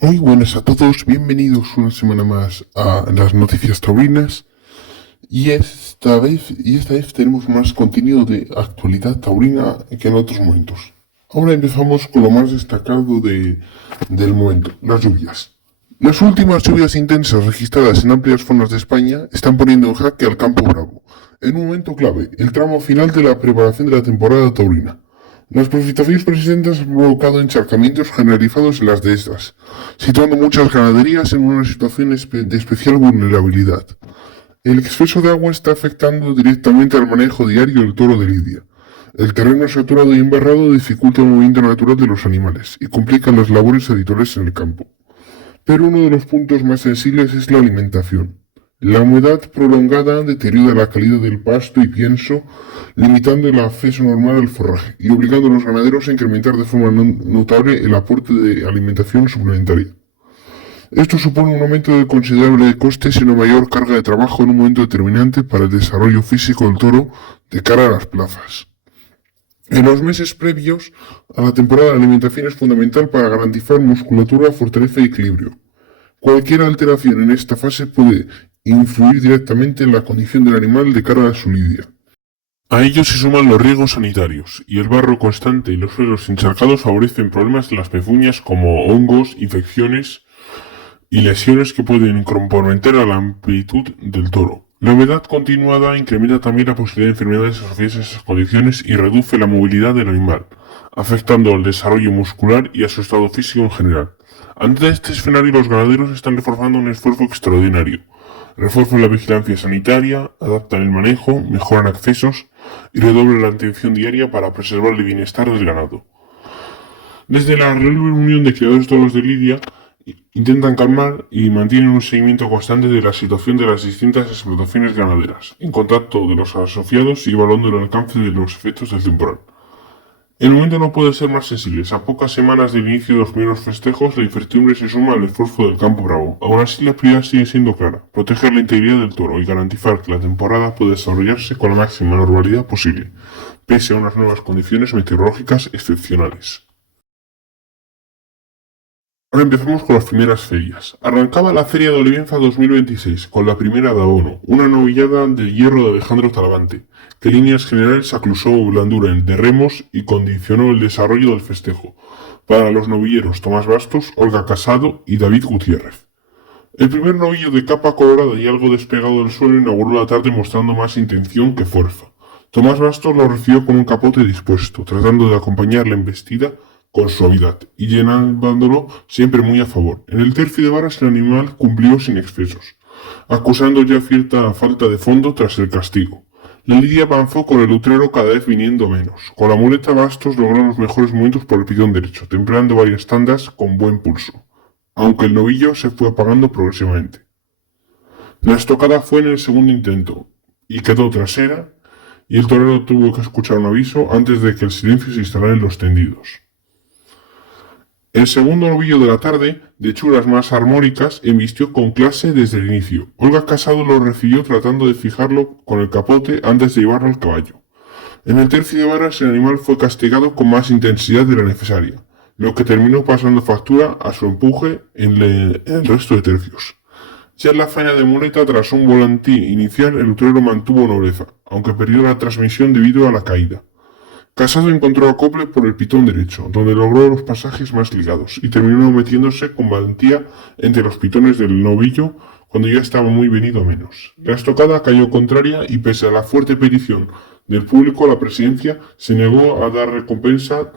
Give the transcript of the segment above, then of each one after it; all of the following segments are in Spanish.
Muy buenas a todos, bienvenidos una semana más a las noticias taurinas y esta vez tenemos más contenido de actualidad taurina que en otros momentos. Ahora empezamos con lo más destacado del momento, las lluvias. Las últimas lluvias intensas registradas en amplias zonas de España están poniendo en jaque al campo bravo, en un momento clave, el tramo final de la preparación de la temporada taurina. Las precipitaciones persistentes han provocado encharcamientos generalizados en las dehesas, situando muchas ganaderías en una situación de especial vulnerabilidad. El exceso de agua está afectando directamente al manejo diario del toro de lidia. El terreno saturado y embarrado dificulta el movimiento natural de los animales y complica las labores habituales en el campo. Pero uno de los puntos más sensibles es la alimentación. La humedad prolongada deteriora la calidad del pasto y pienso, limitando el acceso normal al forraje y obligando a los ganaderos a incrementar de forma notable el aporte de alimentación suplementaria. Esto supone un aumento considerable de costes y una mayor carga de trabajo en un momento determinante para el desarrollo físico del toro de cara a las plazas. En los meses previos a la temporada, la alimentación es fundamental para garantizar musculatura, fortaleza y equilibrio. Cualquier alteración en esta fase puede influir directamente en la condición del animal de cara a su lidia. A ello se suman los riesgos sanitarios, y el barro constante y los suelos encharcados favorecen problemas de las pezuñas como hongos, infecciones y lesiones que pueden comprometer a la amplitud del toro. La humedad continuada incrementa también la posibilidad de enfermedades asociadas a esas condiciones y reduce la movilidad del animal, afectando al desarrollo muscular y a su estado físico en general. Ante este escenario, los ganaderos están reforzando un esfuerzo extraordinario. Refuerzan la vigilancia sanitaria, adaptan el manejo, mejoran accesos y redoblan la atención diaria para preservar el bienestar del ganado. Desde la reunión de criadores toros de lidia, intentan calmar y mantienen un seguimiento constante de la situación de las distintas explotaciones ganaderas, en contacto de los asociados y evaluando el alcance de los efectos del temporal. El momento no puede ser más sensible. A pocas semanas del inicio de los primeros festejos, la incertidumbre se suma al esfuerzo del campo bravo. Aún así, la prioridad sigue siendo clara: proteger la integridad del toro y garantizar que la temporada pueda desarrollarse con la máxima normalidad posible, pese a unas nuevas condiciones meteorológicas excepcionales. Ahora empezamos con las primeras ferias. Arrancaba la Feria de Olivenza 2026, con la primera de Abono, una novillada de hierro de Alejandro Talavante, que en líneas generales aclusó blandura de remos y condicionó el desarrollo del festejo, para los novilleros Tomás Bastos, Olga Casado y David Gutiérrez. El primer novillo de capa colorada y algo despegado del suelo inauguró la tarde mostrando más intención que fuerza. Tomás Bastos lo recibió con un capote dispuesto, tratando de acompañar la embestida con suavidad y llenándolo siempre muy a favor. En el tercio de varas el animal cumplió sin excesos, acusando ya cierta falta de fondo tras el castigo. La lidia avanzó con el utrero cada vez viniendo menos. Con la muleta Bastos logró los mejores momentos por el pitón derecho, templando varias tandas con buen pulso, aunque el novillo se fue apagando progresivamente. La estocada fue en el segundo intento y quedó trasera, y el torero tuvo que escuchar un aviso antes de que el silencio se instalara en los tendidos. El segundo novillo de la tarde, de churas más armónicas, embistió con clase desde el inicio. Olga Casado lo recibió tratando de fijarlo con el capote antes de llevarlo al caballo. En el tercio de varas el animal fue castigado con más intensidad de la necesaria, lo que terminó pasando factura a su empuje en el resto de tercios. Ya en la faena de muleta, tras un volantín inicial, el utrero mantuvo nobleza, aunque perdió la transmisión debido a la caída. Casado encontró acople por el pitón derecho, donde logró los pasajes más ligados, y terminó metiéndose con valentía entre los pitones del novillo cuando ya estaba muy venido a menos. La estocada cayó contraria y pese a la fuerte petición del público, la presidencia se negó a dar recompensa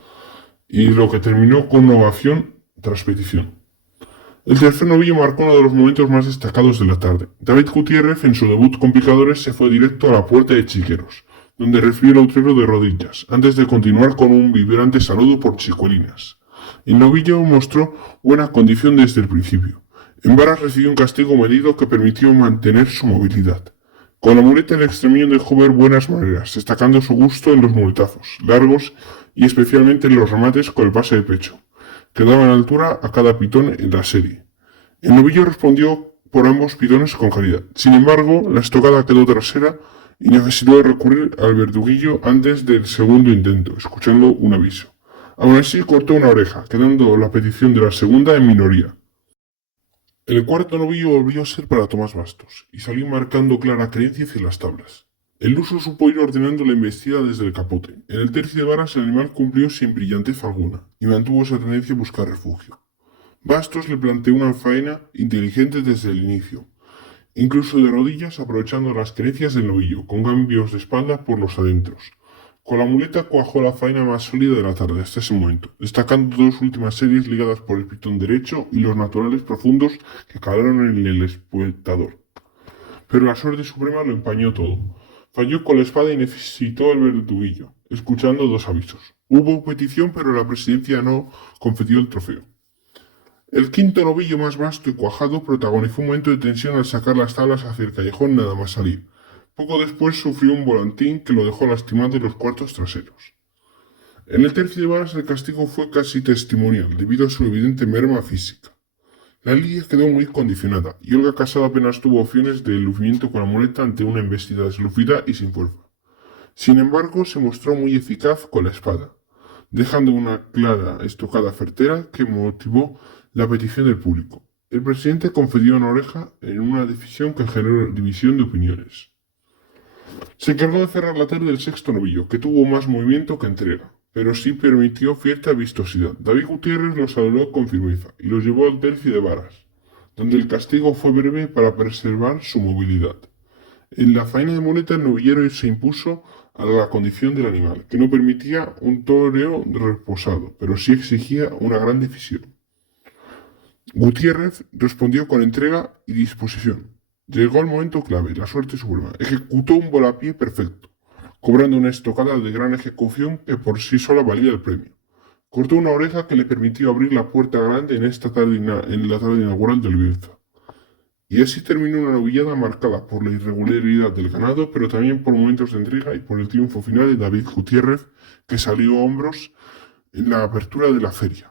y lo que terminó con una ovación tras petición. El tercer novillo marcó uno de los momentos más destacados de la tarde. David Gutiérrez, en su debut con picadores, se fue directo a la puerta de Chiqueros, donde recibió el utrero de rodillas, antes de continuar con un vibrante saludo por Chicuelinas. El novillo mostró buena condición desde el principio. En varas recibió un castigo medido que permitió mantener su movilidad. Con la muleta el extremillo dejó ver buenas maneras, destacando su gusto en los muletazos largos y especialmente en los remates con el pase de pecho, que daban altura a cada pitón en la serie. El novillo respondió por ambos pitones con calidad. Sin embargo, la estocada quedó trasera y necesitó recurrir al verduguillo antes del segundo intento, escuchando un aviso. Aún así cortó una oreja, quedando la petición de la segunda en minoría. El cuarto novillo volvió a ser para Tomás Bastos, y salió marcando clara creencia hacia las tablas. El uso supo ir ordenando la embestida desde el capote. En el tercio de varas el animal cumplió sin brillantez alguna, y mantuvo esa tendencia a buscar refugio. Bastos le planteó una faena inteligente desde el inicio, incluso de rodillas aprovechando las creencias del novillo, con cambios de espalda por los adentros. Con la muleta cuajó la faena más sólida de la tarde hasta ese momento, destacando dos últimas series ligadas por el pitón derecho y los naturales profundos que calaron en el espectador. Pero la suerte suprema lo empañó todo. Falló con la espada y necesitó el verduguillo, escuchando dos avisos. Hubo petición, pero la presidencia no concedió el trofeo. El quinto novillo más vasto y cuajado protagonizó un momento de tensión al sacar las tablas hacia el callejón nada más salir. Poco después sufrió un volantín que lo dejó lastimado en los cuartos traseros. En el tercio de varas el castigo fue casi testimonial debido a su evidente merma física. La lidia quedó muy condicionada y Olga Casado apenas tuvo opciones de lucimiento con la muleta ante una embestida deslufida y sin fuerza. Sin embargo, se mostró muy eficaz con la espada, dejando una clara estocada certera que motivó la petición del público. El presidente concedió una oreja en una decisión que generó división de opiniones. Se encargó de cerrar la tarde del sexto novillo, que tuvo más movimiento que entrega, pero sí permitió cierta vistosidad. David Gutiérrez lo saludó con firmeza y lo llevó al tercio de varas, donde el castigo fue breve para preservar su movilidad. En la faena de muleta el novillero se impuso a la condición del animal, que no permitía un toreo reposado, pero sí exigía una gran decisión. Gutiérrez respondió con entrega y disposición. Llegó el momento clave, la suerte suprema. Ejecutó un volapié perfecto, cobrando una estocada de gran ejecución que por sí sola valía el premio. Cortó una oreja que le permitió abrir la puerta grande en la tarde inaugural del Bielsa. Y así terminó una novillada marcada por la irregularidad del ganado, pero también por momentos de entrega y por el triunfo final de David Gutiérrez, que salió a hombros en la apertura de la feria.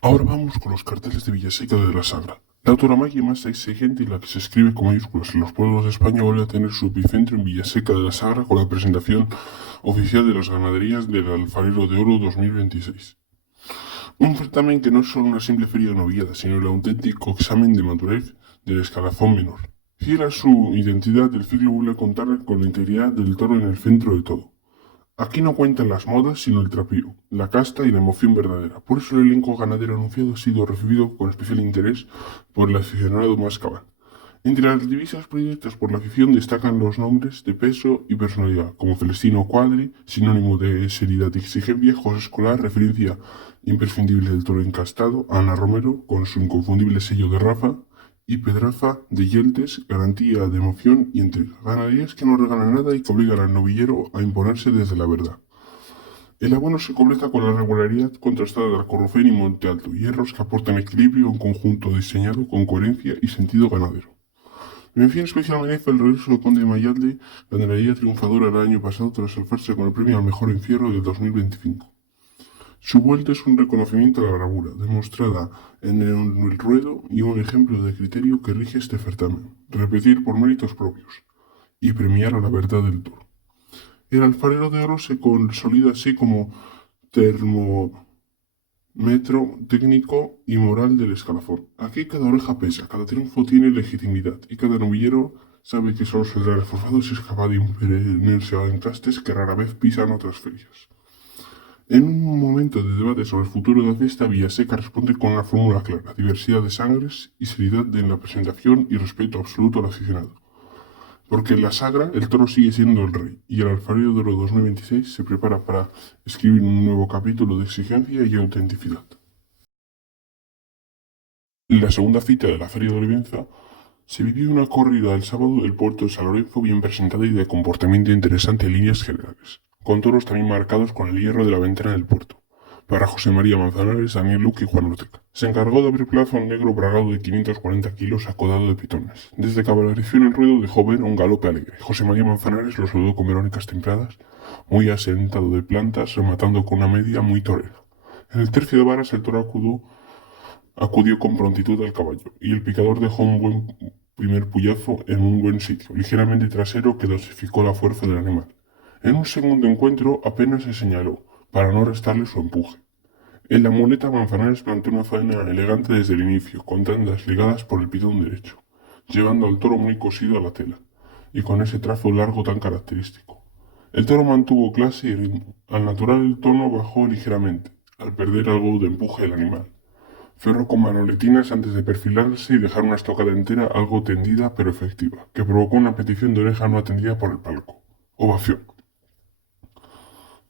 Ahora vamos con los carteles de Villaseca de la Sagra. La tauromaquia más exigente y la que se escribe con mayúsculas en los pueblos de España vuelve a tener su epicentro en Villaseca de la Sagra con la presentación oficial de las ganaderías del Alfarero de Oro 2026. Un certamen que no es solo una simple feria de novilladas, sino el auténtico examen de madurez del escalafón menor. Fiel a su identidad, el ciclo vuelve a contar con la integridad del toro en el centro de todo. Aquí no cuentan las modas, sino el trapío, la casta y la emoción verdadera. Por eso el elenco ganadero anunciado ha sido recibido con especial interés por el aficionado más cabal. Entre las divisas proyectas por la afición destacan los nombres de peso y personalidad, como Celestino Cuadri, sinónimo de seriedad y exigencia, José Escolar, referencia imprescindible del toro encastado, Ana Romero, con su inconfundible sello de Rafa, y Pedraza de Yeltes, garantía de emoción y entrega. Ganaderías que no regalan nada y que obligan al novillero a imponerse desde la verdad. El abono se completa con la regularidad contrastada de Alcorrofén y Monte Alto, hierros que aportan equilibrio a un conjunto diseñado con coherencia y sentido ganadero. Mención especial merece el regreso del Conde de Mayalde, ganadería triunfadora el año pasado tras alzarse con el premio al mejor encierro del 2025. Su vuelta es un reconocimiento a la bravura, demostrada en el ruedo y un ejemplo de criterio que rige este certamen, repetir por méritos propios y premiar a la verdad del toro. El alfarero de oro se consolida así como termómetro técnico y moral del escalafón. Aquí cada oreja pesa, cada triunfo tiene legitimidad y cada novillero sabe que solo saldrá reforzado si es capaz de imponerse a encastes que rara vez pisan otras ferias. En un momento de debate sobre el futuro de la fiesta, Villaseca responde con una fórmula clara: diversidad de sangres y seriedad en la presentación y respeto absoluto al aficionado. Porque en la sagra el toro sigue siendo el rey y el Alfarero de Oro 2026 se prepara para escribir un nuevo capítulo de exigencia y autenticidad. En la segunda cita de la Feria de Olivenza se vivió una corrida el sábado del puerto de San Lorenzo bien presentada y de comportamiento interesante en líneas generales, con toros también marcados con el hierro de la ventana del puerto. Para José María Manzanares, Daniel Luque y Juan Ortega. Se encargó de abrir plazo a un negro bragado de 540 kilos acodado de pitones. Desde cabalgarización en ruedo dejó ver un galope alegre. José María Manzanares lo saludó con verónicas templadas, muy asentado de plantas, rematando con una media muy torera. En el tercio de varas el toro acudió con prontitud al caballo, y el picador dejó un buen primer puyazo en un buen sitio, ligeramente trasero, que dosificó la fuerza del animal. En un segundo encuentro apenas se señaló, para no restarle su empuje. En la muleta Manzanares planteó una faena elegante desde el inicio, con tandas ligadas por el pitón derecho, llevando al toro muy cosido a la tela, y con ese trazo largo tan característico. El toro mantuvo clase y ritmo. Al natural el tono bajó ligeramente, al perder algo de empuje el animal. Cerró con manoletinas antes de perfilarse y dejar una estocada entera algo tendida pero efectiva, que provocó una petición de oreja no atendida por el palco. Ovación.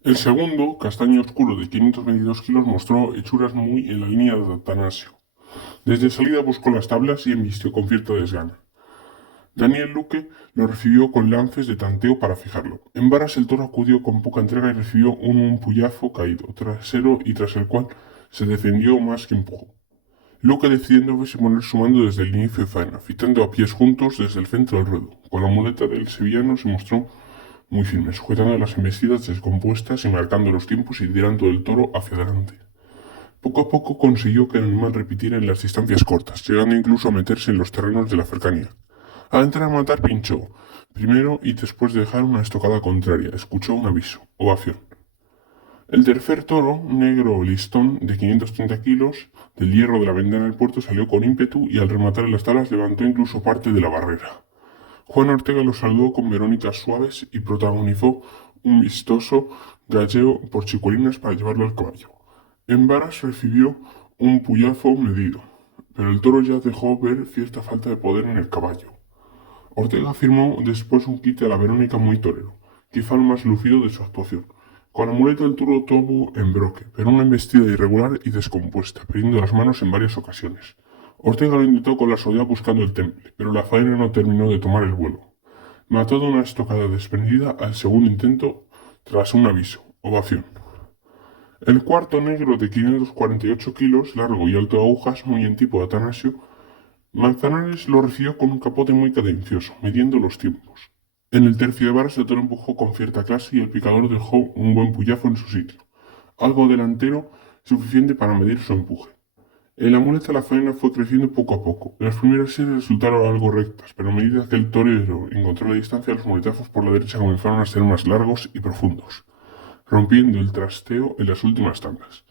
El segundo, castaño oscuro de 522 kilos, mostró hechuras muy en la línea de Atanasio. Desde salida buscó las tablas y embistió con cierta desgana. Daniel Luque lo recibió con lances de tanteo para fijarlo. En varas el toro acudió con poca entrega y recibió un puyazo caído, trasero y tras el cual se defendió más que empujó. Luque decidiendo verse poner su mando desde el inicio de faena, fitando a pies juntos desde el centro del ruedo. Con la muleta del sevillano se mostró muy firme, sujetando las embestidas descompuestas y marcando los tiempos y tirando el toro hacia adelante. Poco a poco consiguió que el animal repitiera en las distancias cortas, llegando incluso a meterse en los terrenos de la cercanía. Al entrar a matar pinchó, primero y después de dejar una estocada contraria, escuchó un aviso, ovación. El tercer toro, negro listón de 530 kilos, del hierro de la ventana del puerto salió con ímpetu y al rematar en las tablas levantó incluso parte de la barrera. Juan Ortega lo saludó con verónicas suaves y protagonizó un vistoso galleo por chicuelinas para llevarlo al caballo. En varas recibió un puyazo medido, pero el toro ya dejó ver cierta falta de poder en el caballo. Ortega firmó después un quite a la Verónica muy torero, quizá el más lucido de su actuación. Con la muleta el toro tuvo embroque, pero una embestida irregular y descompuesta, perdiendo las manos en varias ocasiones. Ortega lo intentó con la soledad buscando el temple, pero la faena no terminó de tomar el vuelo. Mató de una estocada desprendida al segundo intento tras un aviso, ovación. El cuarto negro de 548 kilos, largo y alto de agujas, muy en tipo de Atanasio, Manzanares lo recibió con un capote muy cadencioso, midiendo los tiempos. En el tercio de varas el toro empujó con cierta clase y el picador dejó un buen puyazo en su sitio, algo delantero suficiente para medir su empuje. En la muleta la faena fue creciendo poco a poco. Las primeras series resultaron algo rectas, pero a medida que el torero encontró la distancia, los muletazos por la derecha comenzaron a ser más largos y profundos, rompiendo el trasteo en las últimas tandas.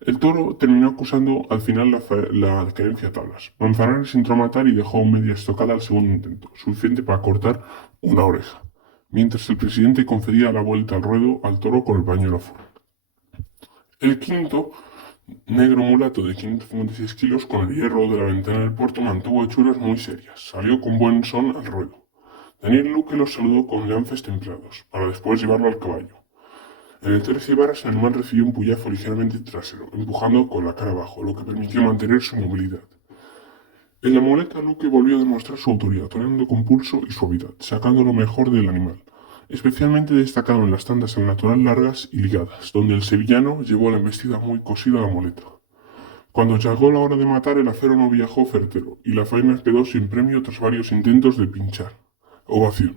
El toro terminó acusando al final la carencia a tablas. Manzanares entró a matar y dejó media estocada al segundo intento, suficiente para cortar una oreja, mientras el presidente concedía la vuelta al ruedo al toro con el pañuelo afuera. El quinto, negro mulato de 556 kilos, con el hierro de la ventana del puerto, mantuvo hechuras muy serias. Salió con buen son al ruedo. Daniel Luque los saludó con lances templados, para después llevarlo al caballo. En el tercio de varas, el animal recibió un puyazo ligeramente trasero, empujando con la cara abajo, lo que permitió mantener su movilidad. En la muleta, Luque volvió a demostrar su autoridad, toreando con pulso y suavidad, sacando lo mejor del animal. Especialmente destacaron las tandas al natural largas y ligadas, donde el sevillano llevó la embestida muy cosida a la muleta. Cuando llegó la hora de matar, el acero no viajó certero, y la faena quedó sin premio tras varios intentos de pinchar. Ovación.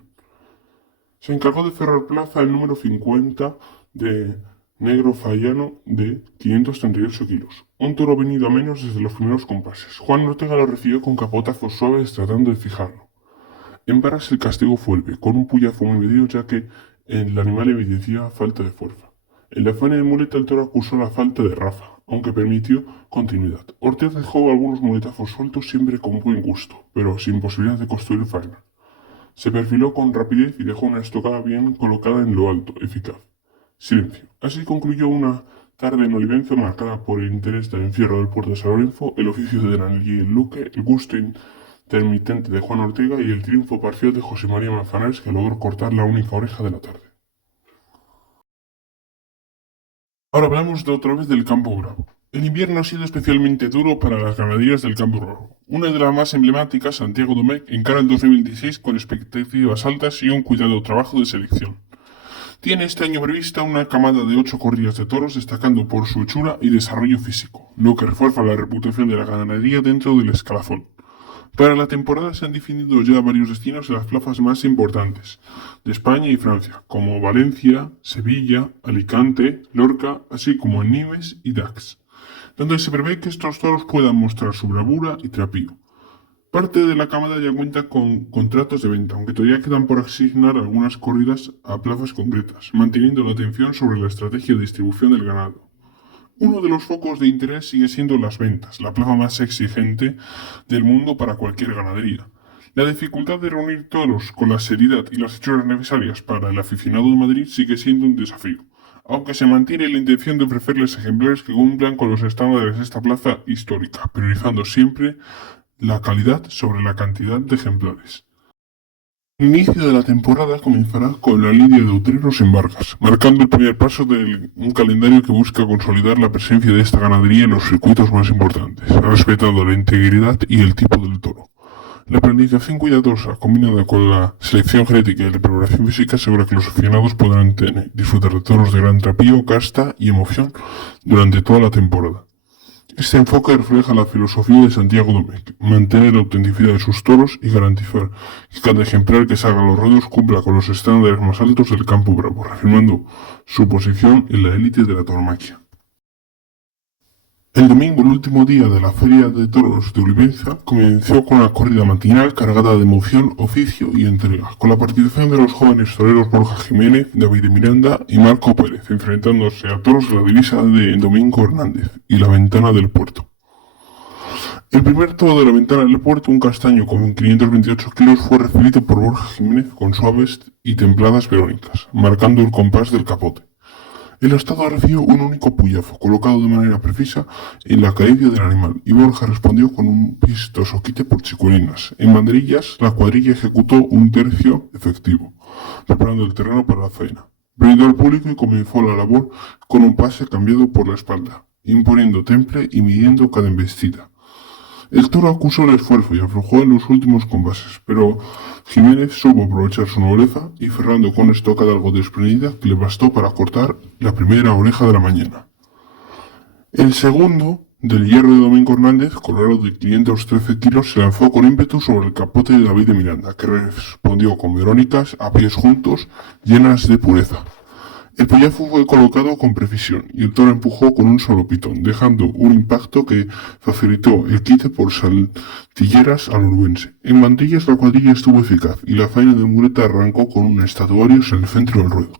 Se encargó de cerrar plaza el número 50 de negro fallano de 538 kilos, un toro venido a menos desde los primeros compases. Juan Ortega lo recibió con capotazos suaves tratando de fijarlo. En varas el castigo fue leve, con un puyazo muy medido ya que el animal evidenciaba falta de fuerza. En la faena de muleta el toro acusó la falta de rafa, aunque permitió continuidad. Ortega dejó algunos muletazos sueltos siempre con buen gusto, pero sin posibilidad de construir faena. Se perfiló con rapidez y dejó una estocada bien colocada en lo alto, eficaz. Silencio. Así concluyó una tarde en Olivenza marcada por el interés del encierro del puerto de San Lorenzo, el oficio de Daniel Luque, el gusto intermitente de Juan Ortega y el triunfo parcial de José María Manzanares, que logró cortar la única oreja de la tarde. Ahora hablamos de otra vez del Campo Bravo. El invierno ha sido especialmente duro para las ganaderías del Campo Bravo. Una de las más emblemáticas, Santiago Domecq, encara el 2026 con expectativas altas y un cuidado trabajo de selección. Tiene este año prevista una camada de 8 corridas de toros, destacando por su hechura y desarrollo físico, lo que refuerza la reputación de la ganadería dentro del escalafón. Para la temporada se han definido ya varios destinos en las plazas más importantes de España y Francia, como Valencia, Sevilla, Alicante, Lorca, así como en Nimes y Dax, donde se prevé que estos toros puedan mostrar su bravura y trapío. Parte de la camada ya cuenta con contratos de venta, aunque todavía quedan por asignar algunas corridas a plazas concretas, manteniendo la atención sobre la estrategia de distribución del ganado. Uno de los focos de interés sigue siendo las ventas, la plaza más exigente del mundo para cualquier ganadería. La dificultad de reunir toros con la seriedad y las hechuras necesarias para el aficionado de Madrid sigue siendo un desafío, aunque se mantiene la intención de ofrecerles ejemplares que cumplan con los estándares de esta plaza histórica, priorizando siempre la calidad sobre la cantidad de ejemplares. El inicio de la temporada comenzará con la lidia de Utreros en Vargas, marcando el primer paso de un calendario que busca consolidar la presencia de esta ganadería en los circuitos más importantes, respetando la integridad y el tipo del toro. La planificación cuidadosa, combinada con la selección genética y la preparación física, asegura que los aficionados podrán disfrutar de toros de gran trapío, casta y emoción durante toda la temporada. Este enfoque refleja la filosofía de Santiago Domecq: mantener la autenticidad de sus toros y garantizar que cada ejemplar que salga a los ruedos cumpla con los estándares más altos del campo bravo, reafirmando su posición en la élite de la tauromaquia. El domingo, el último día de la Feria de Toros de Olivenza, comenzó con una corrida matinal cargada de emoción, oficio y entrega, con la participación de los jóvenes toreros Borja Jiménez, David de Miranda y Marco Pérez, enfrentándose a toros de la divisa de Domingo Hernández y la Ventana del Puerto. El primer toro de la Ventana del Puerto, un castaño con 528 kilos, fue recibido por Borja Jiménez con suaves y templadas verónicas, marcando el compás del capote. El estado recibió un único puyazo, colocado de manera precisa en la caída del animal, y Borja respondió con un vistoso quite por chicuelinas. En banderillas, la cuadrilla ejecutó un tercio efectivo, preparando el terreno para la faena. Brindó al público y comenzó la labor con un pase cambiado por la espalda, imponiendo temple y midiendo cada embestida. El toro acusó el esfuerzo y aflojó en los últimos compases, pero Jiménez supo aprovechar su nobleza y Ferrando con estocada algo desprendida que le bastó para cortar la primera oreja de la mañana. El segundo, del hierro de Domingo Hernández, colorado de 513 kilos, se lanzó con ímpetu sobre el capote de David de Miranda, que respondió con verónicas a pies juntos, llenas de pureza. El puyazo fue colocado con precisión y el toro empujó con un solo pitón, dejando un impacto que facilitó el quite por saltilleras al uruguense. En banderillas la cuadrilla estuvo eficaz y la faena de muleta arrancó con un estatuarios en el centro del ruedo,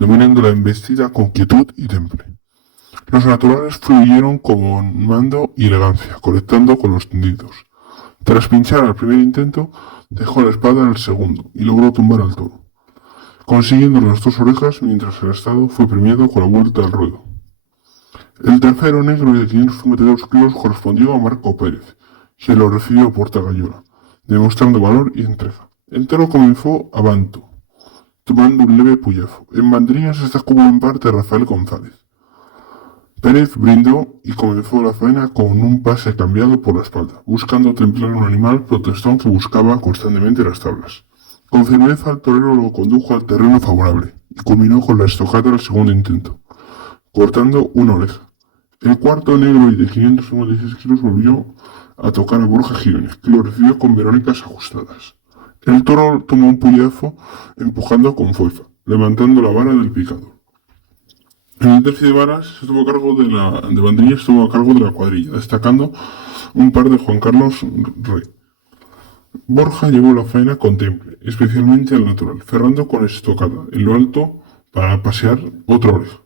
dominando la embestida con quietud y temple. Los naturales fluyeron con mando y elegancia, conectando con los tendidos. Tras pinchar al primer intento, dejó la espada en el segundo y logró tumbar al toro, consiguiendo las dos orejas, mientras el estado fue premiado con la vuelta al ruedo. El tercero, negro de 552 kilos, correspondió a Marco Pérez, que lo recibió por Tagayola, demostrando valor y entrega. El toro comenzó avanto, tomando un leve puyazo. En banderillas destacó en parte Rafael González. Pérez brindó y comenzó la faena con un pase cambiado por la espalda, buscando templar a un animal protestón que buscaba constantemente las tablas. Con firmeza el torero lo condujo al terreno favorable y culminó con la estocada del segundo intento, cortando una oreja. El cuarto, negro y de 556 kilos, volvió a tocar a Borja Jiménez, que lo recibió con verónicas ajustadas. El toro tomó un puyazo empujando con fuerza, levantando la vara del picador. En el tercio de varas estuvo a cargo de banderilla, estuvo a cargo de la cuadrilla, destacando un par de Juan Carlos Rey. Borja llevó la faena con temple, especialmente al natural, cerrando con estocada en lo alto para pasear otra oreja.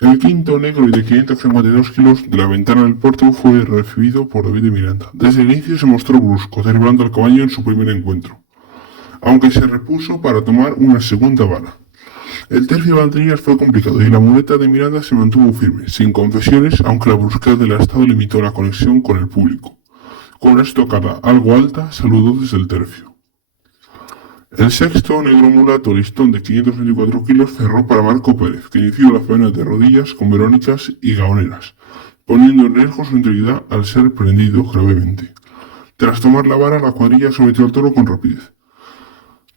El quinto, negro y de 552 kilos, de la Ventana del Puerto, fue recibido por David de Miranda. Desde el inicio se mostró brusco, derribando al caballo en su primer encuentro, aunque se repuso para tomar una segunda vara. El tercio de banderillas fue complicado y la muleta de Miranda se mantuvo firme, sin confesiones, aunque la brusquedad del estado limitó la conexión con el público. Con una estocada algo alta, saludó desde el tercio. El sexto, negro mulato listón de 524 kilos, cerró para Marco Pérez, que inició la faena de rodillas con verónicas y gaoneras, poniendo en riesgo su integridad al ser prendido gravemente. Tras tomar la vara, la cuadrilla sometió al toro con rapidez.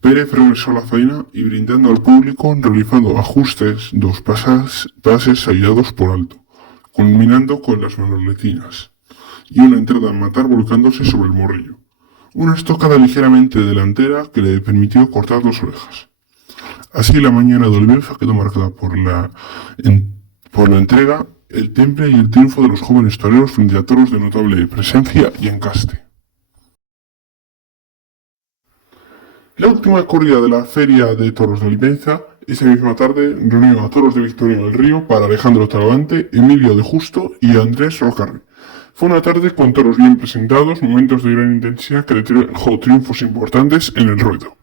Pérez regresó a la faena y, brindando al público, realizando ajustes, dos pases ayudados por alto, culminando con las manoletinas y una entrada a matar volcándose sobre el morrillo. Una estocada ligeramente delantera que le permitió cortar dos orejas. Así la mañana de Olivenza quedó marcada por la entrega, el temple y el triunfo de los jóvenes toreros frente a toros de notable presencia y encaste. La última corrida de la Feria de Toros de Olivenza Esa misma tarde reunió a toros de Victoria del Río para Alejandro Talavante, Emilio de Justo y Andrés Rocarri. Fue una tarde con toros bien presentados, momentos de gran intensidad que le dejó triunfos importantes en el ruedo.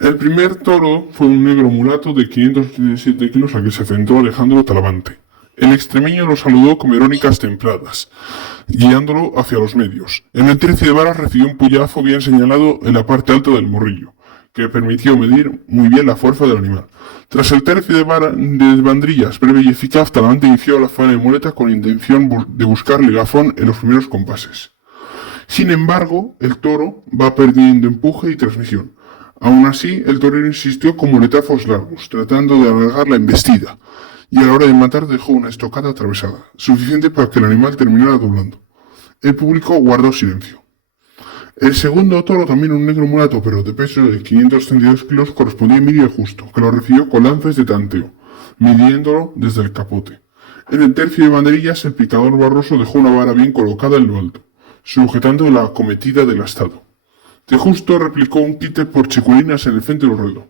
El primer toro fue un negro mulato de 587 kilos al que se enfrentó Alejandro Talavante. El extremeño lo saludó con irónicas templadas, guiándolo hacia los medios. En el tercio de varas recibió un puyazo bien señalado en la parte alta del morrillo, que permitió medir muy bien la fuerza del animal. Tras el tercio de bandrillas breve y eficaz, Talavante inició la faena de muleta con intención de buscar ligazón en los primeros compases. Sin embargo, el toro va perdiendo empuje y transmisión. Aún así, el torero insistió con muletazos largos, tratando de alargar la embestida, y a la hora de matar dejó una estocada atravesada, suficiente para que el animal terminara doblando. El público guardó silencio. El segundo toro, también un negro mulato, pero de peso de 532 kilos, correspondía a Emilio Justo, que lo recibió con lances de tanteo, midiéndolo desde el capote. En el tercio de banderillas, el picador Barroso dejó una vara bien colocada en lo alto, sujetando la acometida del astado. De Justo replicó un quite por chiculinas en el frente del ruedo.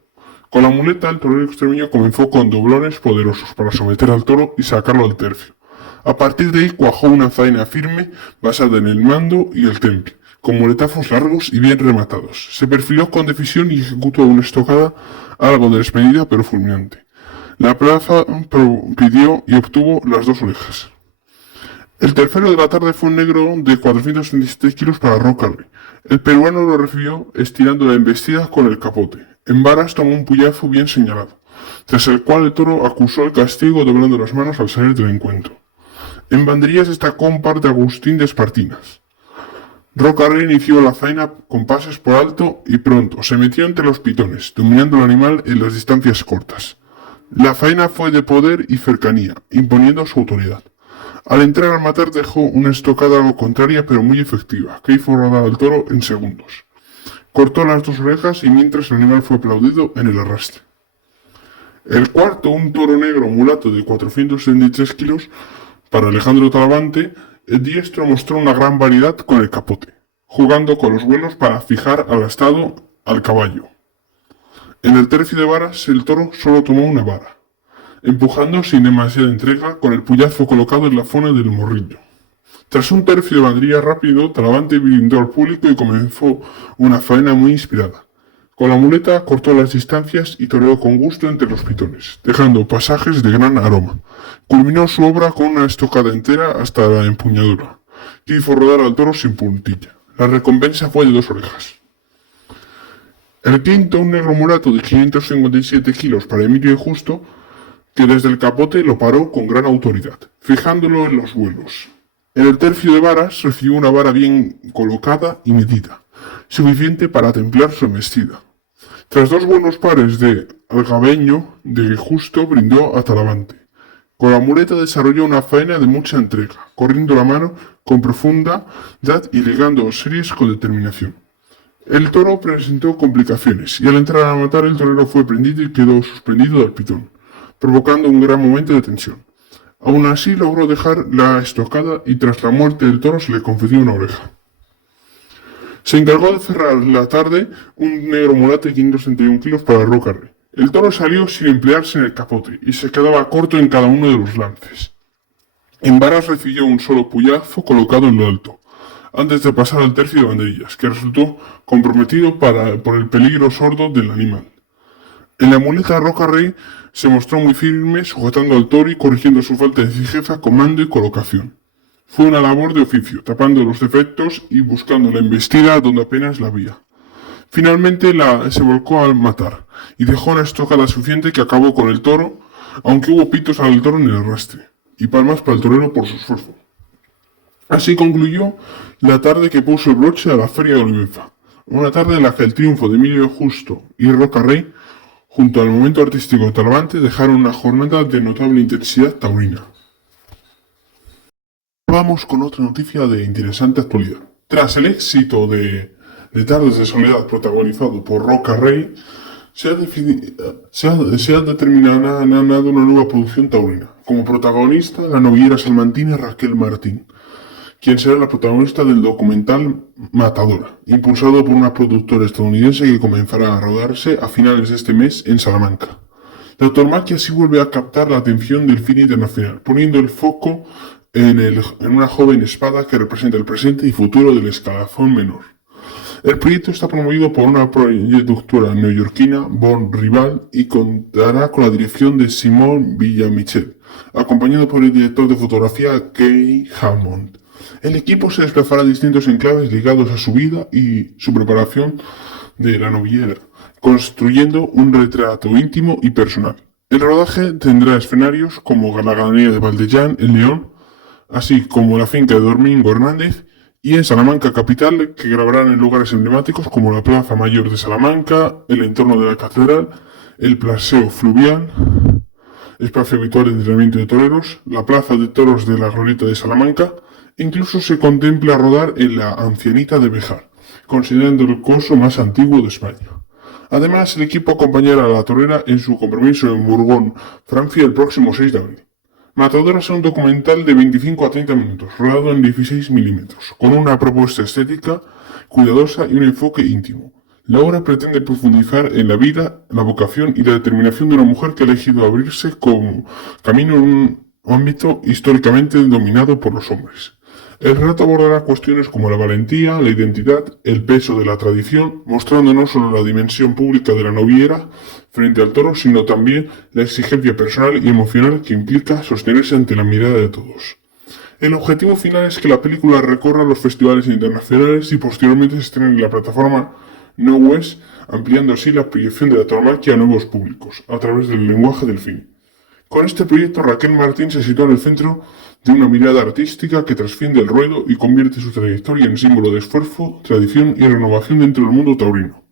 Con la muleta, el torero extremeño comenzó con doblones poderosos para someter al toro y sacarlo al tercio. A partir de ahí cuajó una faena firme basada en el mando y el temple, con muletazos largos y bien rematados. Se perfiló con decisión y ejecutó una estocada algo despedida pero fulminante. La plaza pidió y obtuvo las dos orejas. El tercero de la tarde fue un negro de 437 kilos para Rocarri. El peruano lo recibió estirando la embestida con el capote. En varas tomó un puyazo bien señalado, tras el cual el toro acusó el castigo doblando las manos al salir del encuentro. En banderillas destacó un par de Agustín de Espartinas. Rocarri inició la faena con pases por alto y pronto se metió entre los pitones, dominando al animal en las distancias cortas. La faena fue de poder y cercanía, imponiendo su autoridad. Al entrar al matar dejó una estocada algo contraria pero muy efectiva, que hizo rodar al toro en segundos. Cortó las dos orejas y mientras el animal fue aplaudido en el arrastre. El cuarto, un toro negro mulato de 473 kilos para Alejandro Talavante, el diestro mostró una gran variedad con el capote, jugando con los vuelos para fijar al astado al caballo. En el tercio de varas el toro solo tomó una vara, empujando sin demasiada entrega con el puyazo colocado en la zona del morrillo. Tras un tercio de banderilla rápido, Talavante brindó al público y comenzó una faena muy inspirada. Con la muleta cortó las distancias y toreó con gusto entre los pitones, dejando pasajes de gran aroma. Culminó su obra con una estocada entera hasta la empuñadura, que hizo rodar al toro sin puntilla. La recompensa fue de 2 orejas. El quinto, un negro mulato de 557 kilos para Emilio Justo, que desde el capote lo paró con gran autoridad, fijándolo en los vuelos. En el tercio de varas recibió una vara bien colocada y medida, suficiente para templar su embestida. Tras 2 buenos pares de algabeño, de Justo brindó a Talavante. Con la muleta desarrolló una faena de mucha entrega, corriendo la mano con profundidad y ligando series con determinación. El toro presentó complicaciones y al entrar a matar el torero fue prendido y quedó suspendido del pitón, provocando un gran momento de tensión. Aún así logró dejar la estocada y tras la muerte del toro se le concedió una oreja. Se encargó de cerrar la tarde un negro mulato de 561 kilos para Rocarri. El toro salió sin emplearse en el capote y se quedaba corto en cada uno de los lances. En varas recibió un solo puyazo colocado en lo alto, antes de pasar al tercio de banderillas, que resultó comprometido por el peligro sordo del animal. En la muleta Rocarri se mostró muy firme, sujetando al toro y corrigiendo su falta de fijeza con mando y colocación. Fue una labor de oficio, tapando los defectos y buscando la embestida donde apenas la había. Finalmente se volcó al matar y dejó una estocada suficiente que acabó con el toro, aunque hubo pitos al toro en el arrastre, y palmas para el torero por su esfuerzo. Así concluyó la tarde que puso el broche a la Feria de Olivenza, una tarde en la que el triunfo de Emilio Justo y Rocarri, junto al momento artístico de Talavante, dejaron una jornada de notable intensidad taurina. Vamos con otra noticia de interesante actualidad. Tras el éxito de Tardes de Soledad, protagonizado por Rocarri, se ha determinado una nueva producción taurina. Como protagonista, la novillera salmantina Raquel Martín, quien será la protagonista del documental Matadora, impulsado por una productora estadounidense que comenzará a rodarse a finales de este mes en Salamanca. La tauromaquia así vuelve a captar la atención del cine internacional, poniendo el foco en una joven espada que representa el presente y futuro del escalafón menor. El proyecto está promovido por una productora neoyorquina, Bon Rival, y contará con la dirección de Simon Villamichel, acompañado por el director de fotografía Kay Hammond. El equipo se desplazará a distintos enclaves ligados a su vida y su preparación de la novillera, construyendo un retrato íntimo y personal. El rodaje tendrá escenarios como la ganadería de Valdellán, en León, así como la finca de Domingo Hernández, y en Salamanca capital, que grabarán en lugares emblemáticos como la Plaza Mayor de Salamanca, el entorno de la catedral, el Paseo Fluvial, espacio habitual de entrenamiento de toreros, la Plaza de Toros de la Glorieta de Salamanca. Incluso se contempla rodar en la Ancianita de Béjar, considerando el coso más antiguo de España. Además, el equipo acompañará a la torera en su compromiso en Bourgogne, Francia, el próximo 6 de abril. Matadora es un documental de 25 a 30 minutos, rodado en 16 milímetros, con una propuesta estética cuidadosa y un enfoque íntimo. La obra pretende profundizar en la vida, la vocación y la determinación de una mujer que ha elegido abrirse como camino en un ámbito históricamente dominado por los hombres. El relato abordará cuestiones como la valentía, la identidad, el peso de la tradición, mostrando no solo la dimensión pública de la novillera frente al toro, sino también la exigencia personal y emocional que implica sostenerse ante la mirada de todos. El objetivo final es que la película recorra los festivales internacionales y posteriormente se estrene en la plataforma NowWest, ampliando así la proyección de la tauromaquia a nuevos públicos, a través del lenguaje del cine. Con este proyecto, Raquel Martín se sitúa en el centro de una mirada artística que trasciende el ruedo y convierte su trayectoria en símbolo de esfuerzo, tradición y renovación dentro del mundo taurino.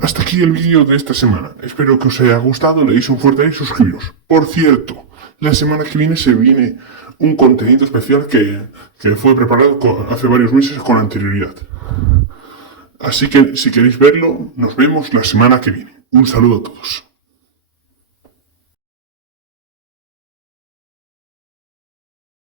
Hasta aquí el vídeo de esta semana. Espero que os haya gustado, le deis un fuerte like y suscribiros. Por cierto, la semana que viene se viene un contenido especial que fue preparado hace varios meses con anterioridad. Así que si queréis verlo, nos vemos la semana que viene. Un saludo a todos.